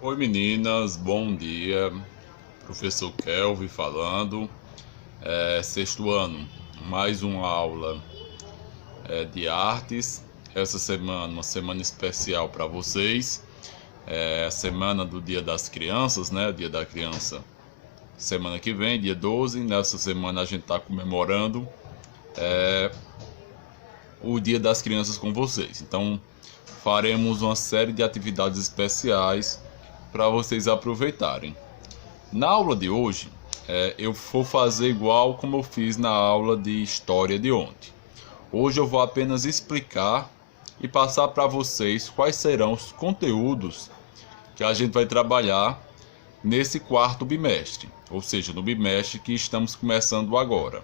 Oi meninas, bom dia. Professor Kelvin falando. Sexto ano, mais uma aula de artes. Essa semana, uma semana especial para vocês. A semana do Dia das Crianças, né? Dia da Criança. Semana que vem, dia 12. Nessa semana a gente está comemorando o Dia das Crianças com vocês. Então, faremos uma série de atividades especiais para vocês aproveitarem. Na aula de hoje, eu vou fazer igual como eu fiz na aula de história de ontem. Hoje eu vou apenas explicar e passar para vocês quais serão os conteúdos que a gente vai trabalhar nesse quarto bimestre, ou seja, no bimestre que estamos começando agora.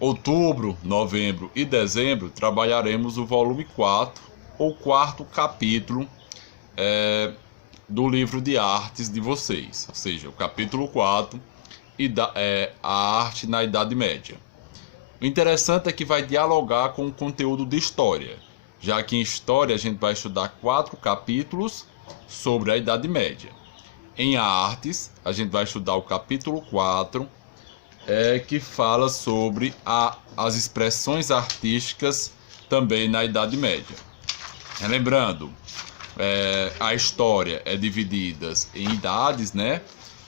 Outubro, novembro e dezembro trabalharemos o volume 4, ou quarto capítulo do livro de artes de vocês, ou seja, o capítulo 4, a arte na Idade Média. O interessante é que vai dialogar com o conteúdo de história, já que em história a gente vai estudar 4 capítulos sobre a Idade Média. Em artes, a gente vai estudar o capítulo 4, que fala sobre as expressões artísticas também na Idade Média. Lembrando, a história é dividida em idades, né?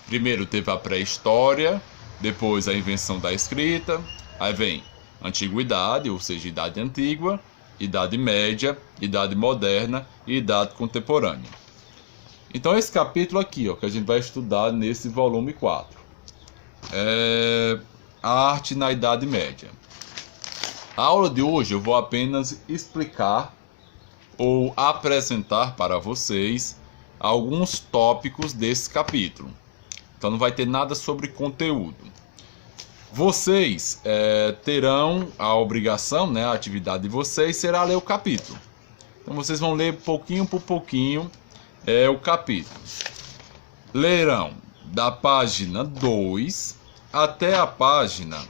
Primeiro teve a pré-história, depois a invenção da escrita, aí vem antiguidade, ou seja, idade antiga, idade média, idade moderna e idade contemporânea. Então esse capítulo aqui, ó, que a gente vai estudar nesse volume 4, a arte na Idade Média. A aula de hoje eu vou apenas explicar ou apresentar para vocês alguns tópicos desse capítulo. Então não vai ter nada sobre conteúdo. Vocês terão a obrigação, né, a atividade de vocês será ler o capítulo. Então vocês vão ler pouquinho por pouquinho o capítulo. Lerão da página 2 até a página...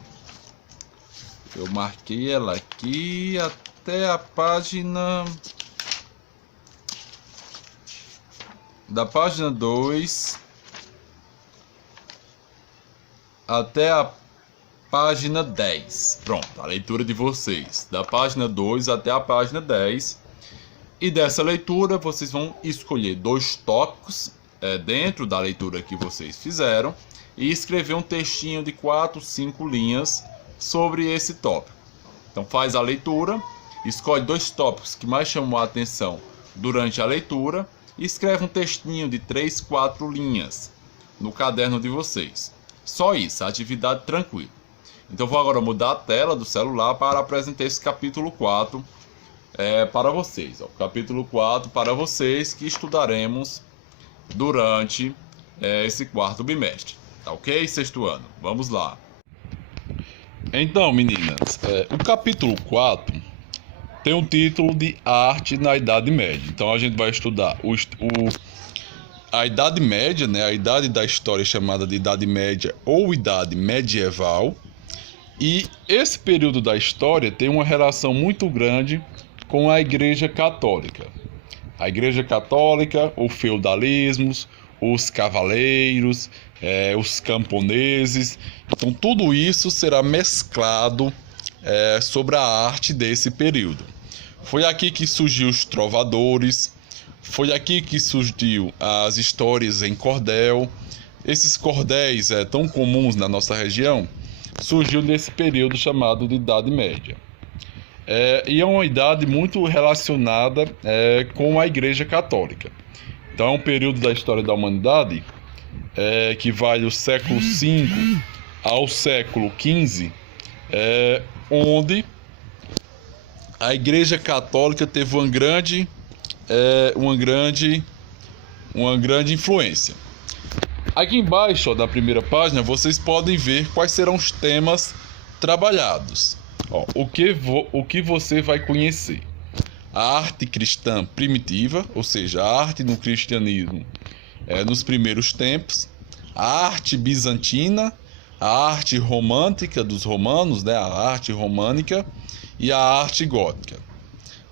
Eu marquei ela aqui até a página... Da página 2 até a página 10. Pronto, a leitura de vocês. Da página 2 até a página 10. E dessa leitura vocês vão escolher 2 tópicos dentro da leitura que vocês fizeram e escrever um textinho de 4, 5 linhas sobre esse tópico. Então faz a leitura, escolhe 2 tópicos que mais chamam a atenção durante a leitura e escreve um textinho de 3, 4 linhas no caderno de vocês. Só isso, a atividade tranquila. Então vou agora mudar a tela do celular para apresentar esse capítulo 4 para vocês. Ó. Capítulo 4 para vocês que estudaremos durante esse quarto bimestre. Tá ok, sexto ano? Vamos lá. Então, meninas, o capítulo 4 tem o título de Arte na Idade Média. Então a gente vai estudar a Idade Média, né? A idade da história chamada de Idade Média ou Idade Medieval. E esse período da história tem uma relação muito grande com a Igreja Católica. A Igreja Católica, o feudalismo, os cavaleiros, os camponeses. Então tudo isso será mesclado sobre a arte desse período. Foi aqui que surgiu os trovadores, foi aqui que surgiu as histórias em cordel. Esses cordéis tão comuns na nossa região surgiu nesse período chamado de Idade Média. E é uma idade muito relacionada com a Igreja Católica. Então é um período da história da humanidade que vai do século V ao século XV, onde a Igreja Católica teve uma grande influência. Aqui embaixo, ó, da primeira página, vocês podem ver quais serão os temas trabalhados. Ó, o que você vai conhecer? A arte cristã primitiva, ou seja, a arte no cristianismo nos primeiros tempos. A arte bizantina, a arte romântica dos romanos, né, a arte românica, e a arte gótica.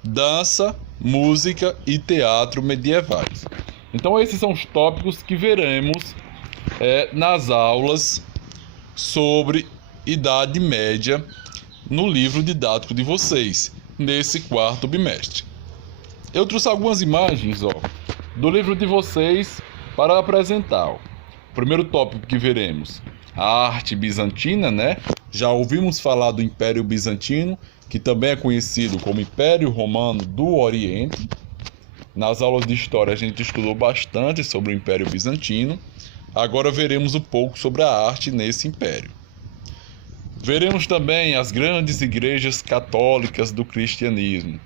Dança, música e teatro medievais. Então esses são os tópicos que veremos nas aulas sobre Idade Média no livro didático de vocês, nesse quarto bimestre. Eu trouxe algumas imagens do livro de vocês para apresentar. O primeiro tópico que veremos, a arte bizantina, né? Já ouvimos falar do Império Bizantino, que também é conhecido como Império Romano do Oriente. Nas aulas de história a gente estudou bastante sobre o Império Bizantino. Agora veremos um pouco sobre a arte nesse império. Veremos também as grandes igrejas católicas do cristianismo.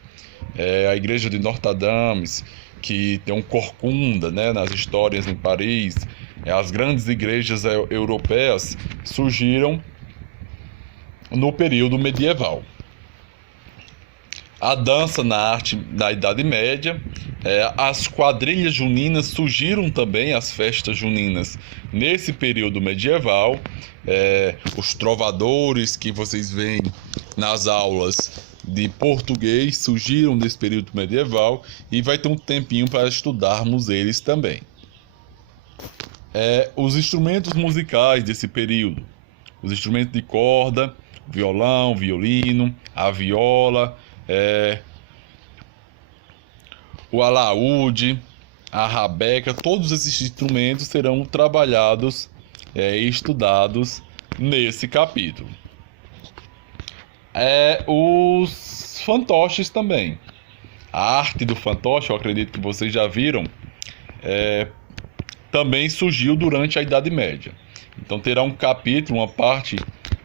A igreja de Notre Dame, que tem um corcunda, né, nas histórias em Paris. As grandes igrejas europeias surgiram no período medieval. A dança na arte da Idade Média, as quadrilhas juninas surgiram também, as festas juninas, nesse período medieval. Os trovadores que vocês veem nas aulas de português surgiram nesse período medieval e vai ter um tempinho para estudarmos eles também. Os instrumentos musicais desse período, os instrumentos de corda, violão, violino, a viola, o alaúde, a rabeca, todos esses instrumentos serão trabalhados e estudados nesse capítulo. Os fantoches também. A arte do fantoche, eu acredito que vocês já viram, também surgiu durante a Idade Média. Então terá um capítulo, uma parte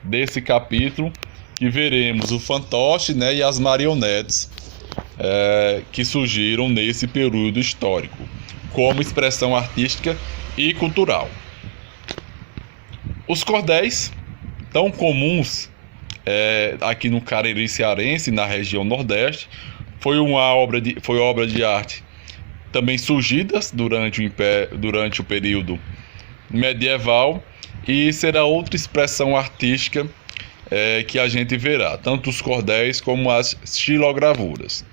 desse capítulo, que veremos o fantoche, né, e as marionetes que surgiram nesse período histórico, como expressão artística e cultural. Os cordéis, tão comuns aqui no Cariri cearense, na região Nordeste, foi obra de arte também surgidas durante o período medieval, e será outra expressão artística que a gente verá, tanto os cordéis como as xilogravuras.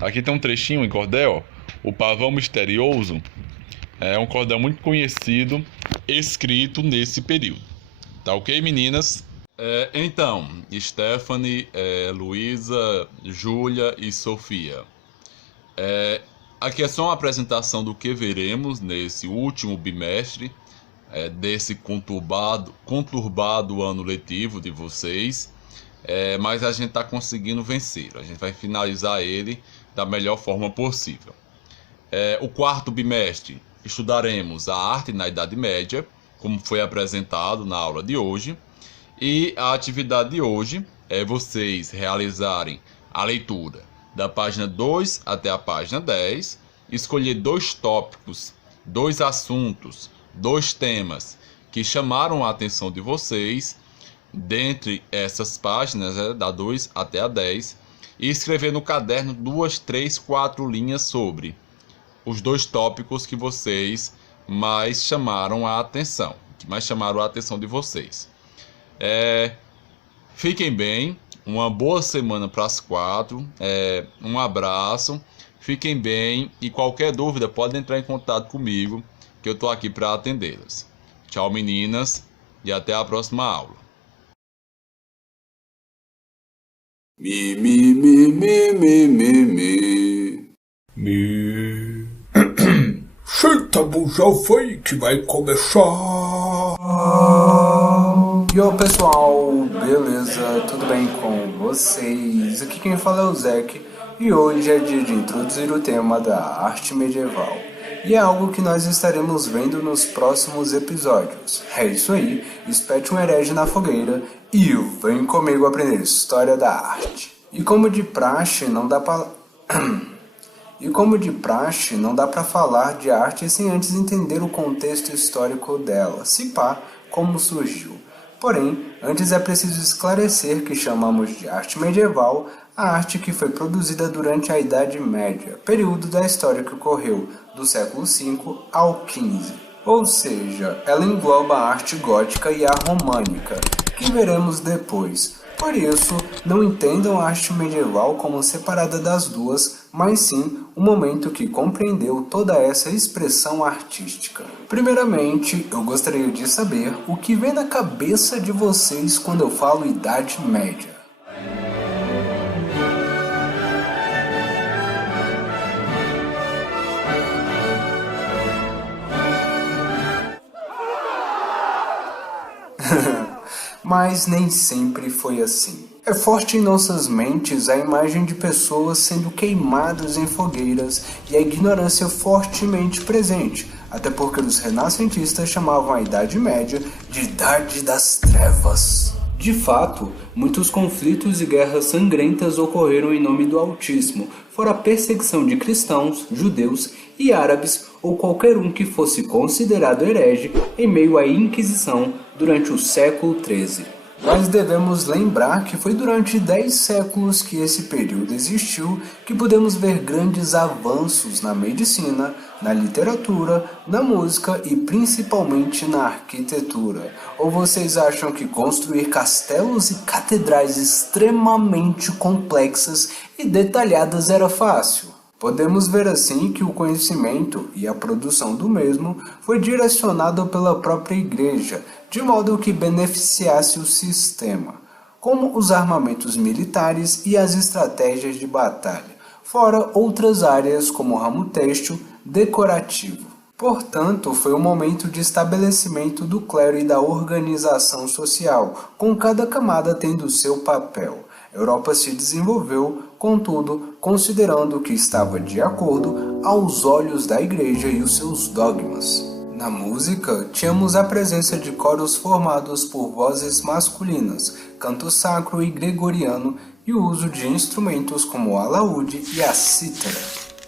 Aqui tem um trechinho em cordel, o Pavão Misterioso, é um cordel muito conhecido, escrito nesse período. Tá ok, meninas? Então, Stephanie, Luísa, Júlia e Sofia. Aqui é só uma apresentação do que veremos nesse último bimestre desse conturbado ano letivo de vocês, mas a gente está conseguindo vencer. A gente vai finalizar ele da melhor forma possível. O quarto bimestre estudaremos a arte na Idade Média, como foi apresentado na aula de hoje, e a atividade de hoje é vocês realizarem a leitura da página 2 até a página 10, escolher 2 tópicos, 2 assuntos, 2 temas que chamaram a atenção de vocês dentre essas páginas, da 2 até a 10, e escrever no caderno 2, 3, 4 linhas sobre os 2 tópicos que vocês mais chamaram a atenção, que mais chamaram a atenção de vocês. Fiquem bem, uma boa semana para as 4, um abraço, fiquem bem, e qualquer dúvida pode entrar em contato comigo, que eu estou aqui para atendê-las. Tchau, meninas, e até a próxima aula. Mi, mi, mi, mi, mi, mi, mi. Mi. Senta, bujão, foi que vai começar. E ô pessoal, beleza? Tudo bem com vocês? Aqui quem fala é o Zeke, e hoje é dia de introduzir o tema da arte medieval. E é algo que nós estaremos vendo nos próximos episódios. É isso aí, espete um herege na fogueira e vem comigo aprender história da arte. E como de praxe, não dá pra falar de arte sem antes entender o contexto histórico dela, se pá, como surgiu. Porém, antes é preciso esclarecer que chamamos de arte medieval a arte que foi produzida durante a Idade Média, período da história que ocorreu do século V ao XV. Ou seja, ela engloba a arte gótica e a românica, que veremos depois. Por isso, não entendam a arte medieval como separada das duas, mas sim um momento que compreendeu toda essa expressão artística. Primeiramente, eu gostaria de saber o que vem na cabeça de vocês quando eu falo Idade Média. Mas nem sempre foi assim. É forte em nossas mentes a imagem de pessoas sendo queimadas em fogueiras e a ignorância fortemente presente, até porque os renascentistas chamavam a Idade Média de Idade das Trevas. De fato, muitos conflitos e guerras sangrentas ocorreram em nome do Altíssimo, fora a perseguição de cristãos, judeus e árabes ou qualquer um que fosse considerado herege em meio à Inquisição durante o século XIII. Mas devemos lembrar que foi durante 10 séculos que esse período existiu que podemos ver grandes avanços na medicina, na literatura, na música e principalmente na arquitetura. Ou vocês acham que construir castelos e catedrais extremamente complexas e detalhadas era fácil? Podemos ver assim que o conhecimento e a produção do mesmo foi direcionado pela própria igreja, de modo que beneficiasse o sistema, como os armamentos militares e as estratégias de batalha, fora outras áreas como o ramo têxtil, decorativo. Portanto, foi um momento de estabelecimento do clero e da organização social, com cada camada tendo seu papel. A Europa se desenvolveu, contudo, considerando que estava de acordo aos olhos da igreja e os seus dogmas. Na música, tínhamos a presença de coros formados por vozes masculinas, canto sacro e gregoriano e o uso de instrumentos como o alaúde e a cítara.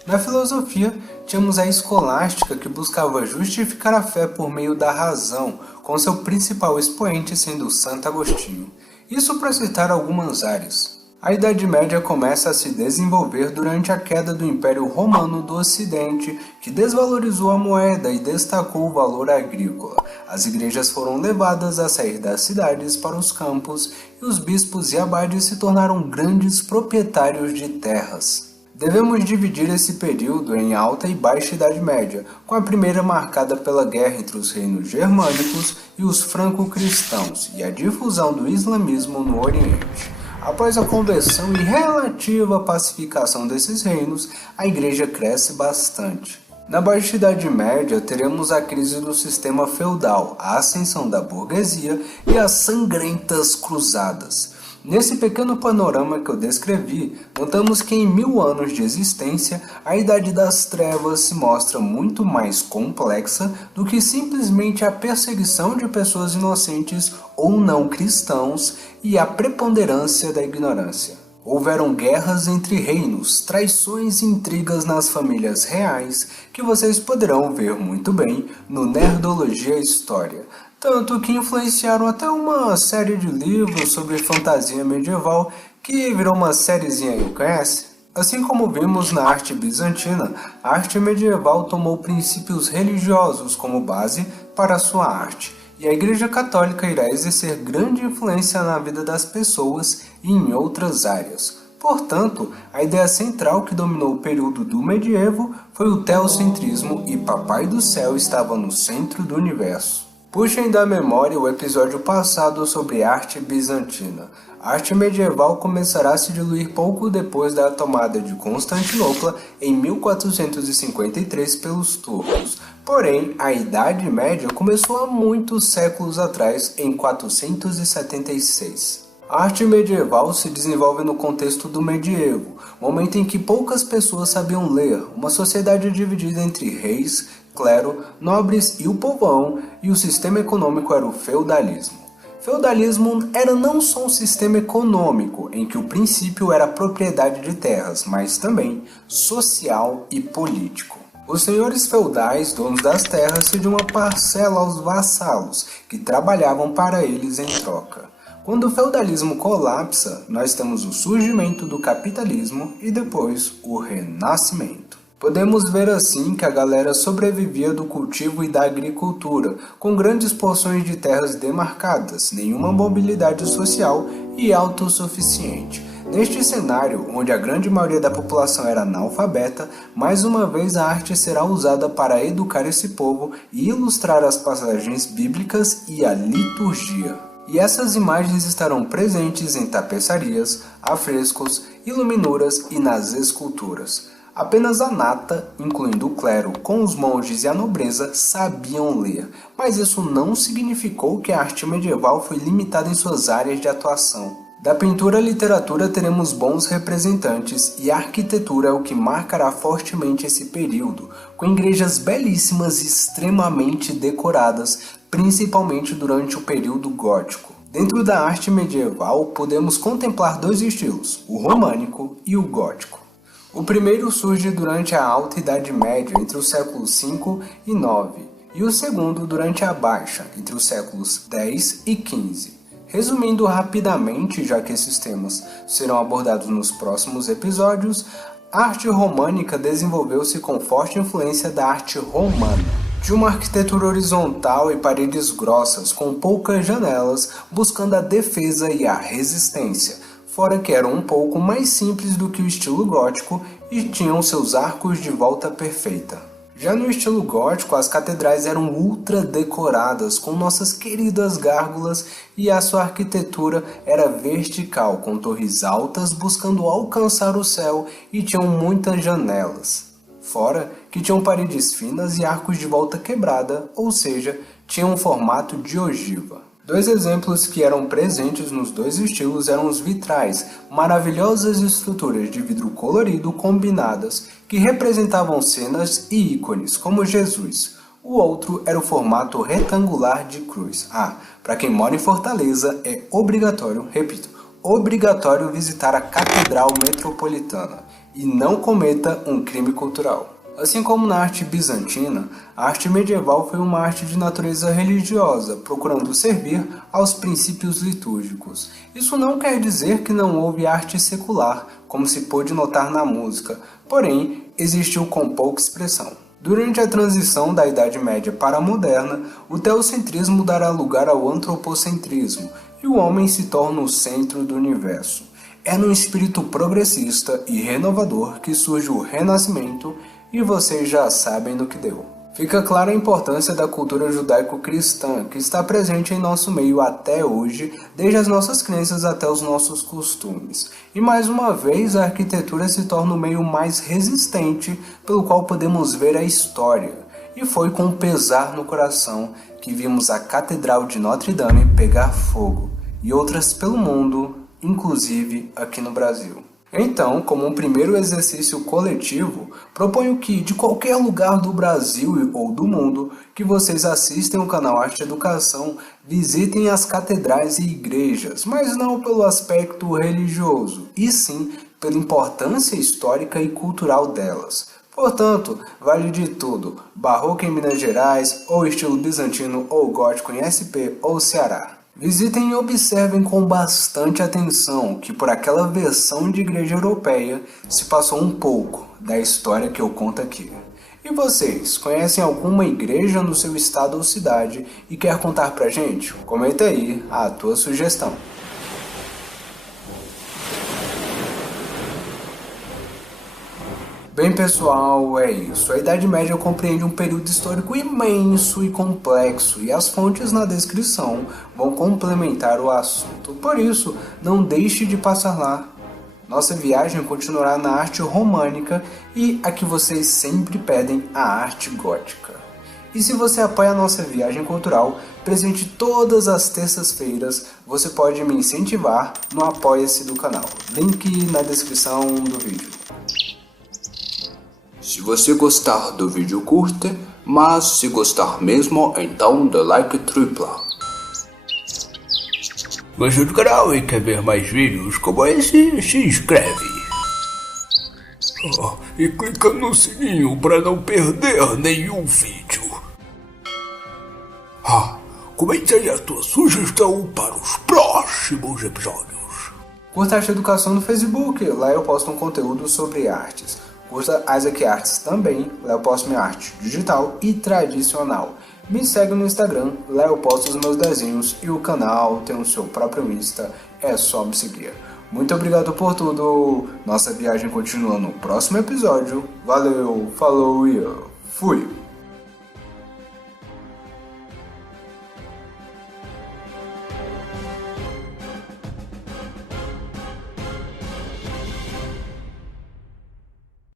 Na filosofia, tínhamos a escolástica que buscava justificar a fé por meio da razão, com seu principal expoente sendo Santo Agostinho. Isso para citar algumas áreas. A Idade Média começa a se desenvolver durante a queda do Império Romano do Ocidente, que desvalorizou a moeda e destacou o valor agrícola. As igrejas foram levadas a sair das cidades para os campos e os bispos e abades se tornaram grandes proprietários de terras. Devemos dividir esse período em Alta e Baixa Idade Média, com a primeira marcada pela guerra entre os reinos germânicos e os franco-cristãos e a difusão do islamismo no Oriente. Após a conversão e relativa pacificação desses reinos, a igreja cresce bastante. Na Baixa Idade Média, teremos a crise do sistema feudal, a ascensão da burguesia e as sangrentas cruzadas. Nesse pequeno panorama que eu descrevi, notamos que em 1000 anos de existência, a Idade das Trevas se mostra muito mais complexa do que simplesmente a perseguição de pessoas inocentes ou não cristãos e a preponderância da ignorância. Houveram guerras entre reinos, traições e intrigas nas famílias reais, que vocês poderão ver muito bem no Nerdologia História. Tanto que influenciaram até uma série de livros sobre fantasia medieval que virou uma sériezinha aí, conhece? Assim como vimos na arte bizantina, a arte medieval tomou princípios religiosos como base para a sua arte, e a Igreja Católica irá exercer grande influência na vida das pessoas e em outras áreas. Portanto, a ideia central que dominou o período do medievo foi o teocentrismo e Papai do Céu estava no centro do universo. Puxem da memória o episódio passado sobre arte bizantina. A arte medieval começará a se diluir pouco depois da tomada de Constantinopla em 1453 pelos turcos. Porém, a Idade Média começou há muitos séculos atrás, em 476. A arte medieval se desenvolve no contexto do medievo, momento em que poucas pessoas sabiam ler, uma sociedade dividida entre reis, clero, nobres e o povão, e o sistema econômico era o feudalismo. Feudalismo era não só um sistema econômico, em que o princípio era a propriedade de terras, mas também social e político. Os senhores feudais, donos das terras, cediam uma parcela aos vassalos, que trabalhavam para eles em troca. Quando o feudalismo colapsa, nós temos o surgimento do capitalismo e depois o renascimento. Podemos ver assim que a galera sobrevivia do cultivo e da agricultura, com grandes porções de terras demarcadas, nenhuma mobilidade social e autossuficiente. Neste cenário, onde a grande maioria da população era analfabeta, mais uma vez a arte será usada para educar esse povo e ilustrar as passagens bíblicas e a liturgia. E essas imagens estarão presentes em tapeçarias, afrescos, iluminuras e nas esculturas. Apenas a nata, incluindo o clero, com os monges e a nobreza, sabiam ler, mas isso não significou que a arte medieval foi limitada em suas áreas de atuação. Da pintura à literatura teremos bons representantes e a arquitetura é o que marcará fortemente esse período, com igrejas belíssimas e extremamente decoradas, principalmente durante o período gótico. Dentro da arte medieval podemos contemplar dois estilos, o românico e o gótico. O primeiro surge durante a Alta Idade Média, entre os séculos V e IX, e o segundo durante a Baixa, entre os séculos X e XV. Resumindo rapidamente, já que esses temas serão abordados nos próximos episódios, a arte românica desenvolveu-se com forte influência da arte romana. De uma arquitetura horizontal e paredes grossas, com poucas janelas, buscando a defesa e a resistência, fora que eram um pouco mais simples do que o estilo gótico e tinham seus arcos de volta perfeita. Já no estilo gótico, as catedrais eram ultra decoradas com nossas queridas gárgulas e a sua arquitetura era vertical, com torres altas buscando alcançar o céu e tinham muitas janelas. Fora que tinham paredes finas e arcos de volta quebrada, ou seja, tinham um formato de ogiva. Dois exemplos que eram presentes nos dois estilos eram os vitrais, maravilhosas estruturas de vidro colorido combinadas que representavam cenas e ícones, como Jesus. O outro era o formato retangular de cruz. Para quem mora em Fortaleza é obrigatório, repito, obrigatório visitar a Catedral Metropolitana e não cometa um crime cultural. Assim como na arte bizantina, a arte medieval foi uma arte de natureza religiosa, procurando servir aos princípios litúrgicos. Isso não quer dizer que não houve arte secular, como se pôde notar na música, porém, existiu com pouca expressão. Durante a transição da Idade Média para a Moderna, o teocentrismo dará lugar ao antropocentrismo, e o homem se torna o centro do universo. É num espírito progressista e renovador que surge o Renascimento, e vocês já sabem do que deu. Fica clara a importância da cultura judaico-cristã, que está presente em nosso meio até hoje, desde as nossas crenças até os nossos costumes. E mais uma vez, a arquitetura se torna o meio mais resistente pelo qual podemos ver a história. E foi com pesar no coração que vimos a Catedral de Notre Dame pegar fogo, e outras pelo mundo, inclusive aqui no Brasil. Então, como um primeiro exercício coletivo, proponho que, de qualquer lugar do Brasil ou do mundo, que vocês assistem o canal Arte Educação, visitem as catedrais e igrejas, mas não pelo aspecto religioso, e sim pela importância histórica e cultural delas. Portanto, vale de tudo, barroco em Minas Gerais, ou estilo bizantino ou gótico em SP ou Ceará. Visitem e observem com bastante atenção que por aquela versão de igreja europeia se passou um pouco da história que eu conto aqui. E vocês, conhecem alguma igreja no seu estado ou cidade e quer contar pra gente? Comenta aí a tua sugestão. Bem pessoal, é isso. A Idade Média compreende um período histórico imenso e complexo e as fontes na descrição vão complementar o assunto. Por isso, não deixe de passar lá. Nossa viagem continuará na arte românica e a que vocês sempre pedem, a arte gótica. E se você apoia a nossa viagem cultural, presente todas as terças-feiras, você pode me incentivar no Apoia-se do canal. Link na descrição do vídeo. Se você gostar do vídeo, curta, mas se gostar mesmo, então dê like tripla. Gostou do canal e quer ver mais vídeos como esse? Se inscreve. E clica no sininho para não perder nenhum vídeo. Comente aí a tua sugestão para os próximos episódios. Curta Arte Educação no Facebook, lá eu posto um conteúdo sobre artes. Curta Isaac Arts também, lá eu posto minha arte digital e tradicional. Me segue no Instagram, lá eu posto os meus desenhos e o canal tem o seu próprio Insta, é só me seguir. Muito obrigado por tudo. Nossa viagem continua no próximo episódio. Valeu, falou e fui!